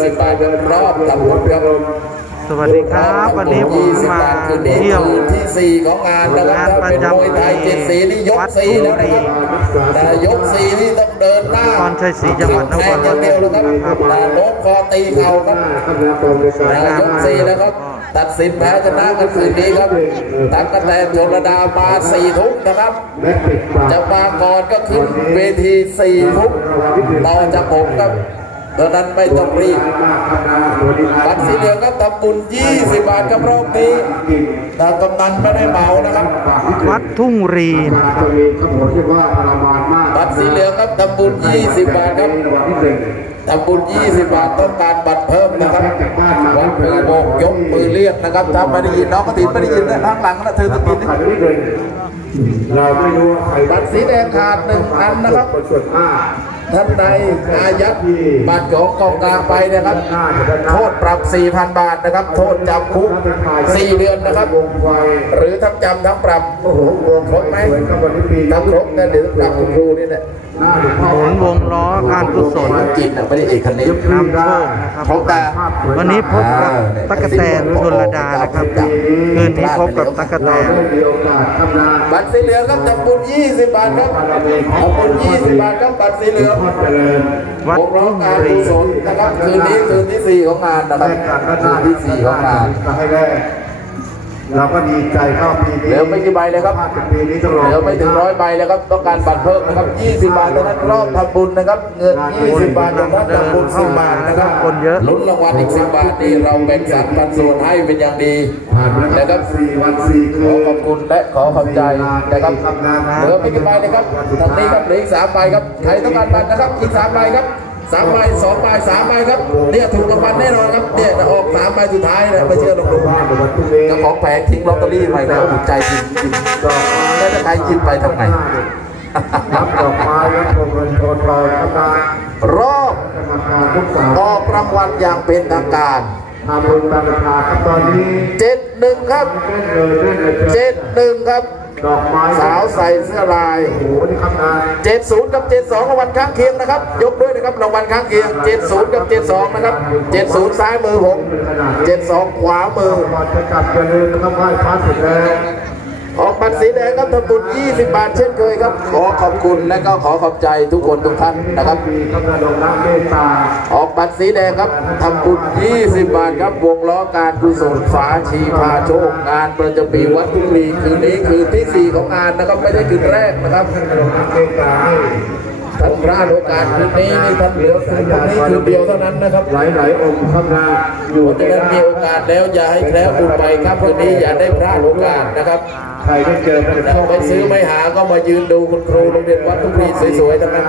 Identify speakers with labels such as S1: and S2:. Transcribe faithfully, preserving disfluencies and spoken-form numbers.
S1: สิบบาทเป็นรอบทำบุญครับ
S2: สวัสดีครับวันนี้ผมมาเที่ยว
S1: ที่สี่ของงานนะครับถ้าเป็นมวยไทยเจ็ดสีนี่ยกสี่แล้วนะครับแต่ยกสี่นี่ต้องเดินหน้า
S2: ตอนชัยศรีจังหวัดนครปฐม
S1: ครับแต่โน้มคอตีเข่าครับแต่ยกสี่แล้วครับตัดสินแพ้ชนะกันคืนนี้ครับตั๊กแตนชลดามาสี่ทุ่มนะครับจะมาก่อนก็ขึ้นเวทีสี่ทุ่มต่อจากผมครับดังนั้นไม่ต้องรีบบัตรสีเหลืองก็ทำบุญยี่สิบบาทกับรอบนี้แต่กำนันไม่ได้เหมานะครับ
S2: วัดทุ่งรี
S1: บัตรสีเหลืองครับทำบุญยี่สิบบาทครับทำบุญยี่สิบบาทต้องการบัตรเพิ่มนะครับวัดมือโบกยกมือเรียกนะครับถ้าไม่ได้ยินน้องกระถิ่นไม่ได้ยินนะข้างหลังนะเธอต้องกินเราไม่รู้บัตรสีแดงขาดหนึ่งอันนะครับท่านใดอายัดบัตรของกองกลางไปนะครับโทษปรับ สี่พัน บาทนะครับโทษจำคุกสี่เดือนนะครับหรือทั้งจำทั้งปรับโอ้โหครบไหมทั้งครบกันหรือปรับคุณครูนี่แหละ
S2: หมุนวงล้อการกุศล
S1: จิตไม่ได้เอกคันนี้
S2: นำโชคนะครับวันนี้พบกับตั๊กแตนชลดานะครับคืนนี้พบกับตั๊กแตน
S1: บัตรสีเหลืองครับทำบุญยี่สิบบาทครับทำบุญยี่สิบบาทครับบัตรสีเหลือง
S2: วัดทุ่งรี
S1: นะครับคืนนี้คืนที่สี่ของงานนะครับคืนที่สี่ของงาน
S3: เราก็ดีใจเข้าปีนี้
S1: เหลือไม่กี่ใบเลยครับเหลือไม่ถึงร้อยใบเลยครับต้องการบัตรเพิ่มนะครับยี่สิบบาทเท่านั้นรอบทำบุญนะครับเงินยี่สิบบาทจากนั้นทำบุญสิบบาทนะครับ
S2: คนเยอะ
S1: ลุ้นรางวัลอีกสิบบาทนี่เราแบ่งสรรปันส่วนให้เป็นอย่างดีนะครับ
S3: สี่วันสี่คืน
S1: ขอขอบคุณและขอขอบใจนะครับเหลือไม่กี่ใบเลยครับทางนี้ครับเหลืออีกสามใบครับใครต้องการบัตรนะครับอีกสามใบครับสามใบสองใบสามใบครับเนี่ยถูกรางวัลแน่นอนครับเนี่ยจะออกสามใบสุดท้ายเลยไม่เชื่อลองดูกระของแผงทิ้งลอตเตอรี่ไปแล้วอุ่นใจจริงจริงแล้วถ้าใครยิบไปทำไง
S3: รับดอกไม้รับเงินโอนไปครับ
S1: รอบออกรางวัลอย่างเป็นทางการ
S3: ทำบุญตามราคาครับตอนนี้
S1: เจ็ดหนึ่งครับเจ็ดหนึ่งครับสาวใส่เสื้อลายเจ็ดศูนย์กับเจ็ดสองรางวัลข้างเคียงนะครับยกด้วยนะครับรางวัลข้างเคียงเจ็ดศูนย์กับเจ็ดสองนะครับเจ็ดศูนย์ซ้ายมือผมเจ็ดสองขวามือ
S3: จะกลับกันเลยนะครับไหว้พระเสร็จแล้ว
S1: ออกบัตรสีแดงครับทำบุญยี่สิบบาทเช่นเคยครับขอขอบคุณและก็ขอขอบใจทุกคนทุกท่านนะครับออกบัตรสีแดงครับทำบุญยี่สิบบาทครับวงล้อการกุศลฝาชีพาโชคงานประจำปีวัดทุ่งรีคืนนี้คือที่สี่ของงานนะครับไม่ได้คืนแรกนะครับท่านพระโอกาสคืนนี้นี่ท่านเหลือคืนนี้คืนเดียวเท่านั้นนะครับ
S3: หลายๆองค์ข้างหน้า
S1: อยู่ที่นั้นมีโอกาสแล้วอย่าให้แคล้วบุญไปครับคืนนี้อย่าได้พลาดโอกาสนะครับ
S3: ใครได้เจอ
S1: ไปซื้อไม่หาก็มายืนดูคุณครูโรงเรียนวัดทุ่งรีสวยๆทั้งนั้น